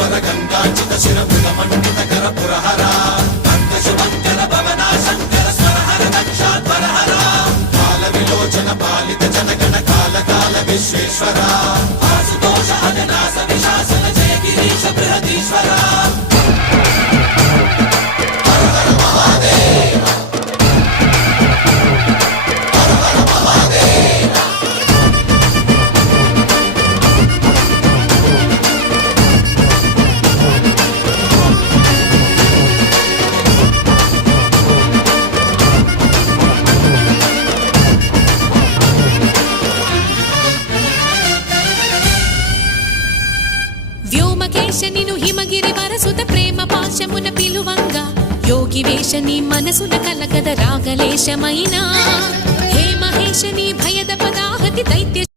वर गंगाचित शिरमृग मंडित कर पुरहरा भक्त शुभंकर भवना शंकर स्वरहर दक्षाध्वर हरा काल विलोचन पालित जनगण काल काल विश्वेश्वरा आशुतोष अजनास विशासन जय गिरीश बृहदीश्वरा వ్యోమకేశనిను హిమగిరి వరసుత ప్రేమ పాశమున పిలువంగా యోగి వేషని మనసున కలగద రాగలేశమైనా హే మహేశని భయద పదాహతి దైత్య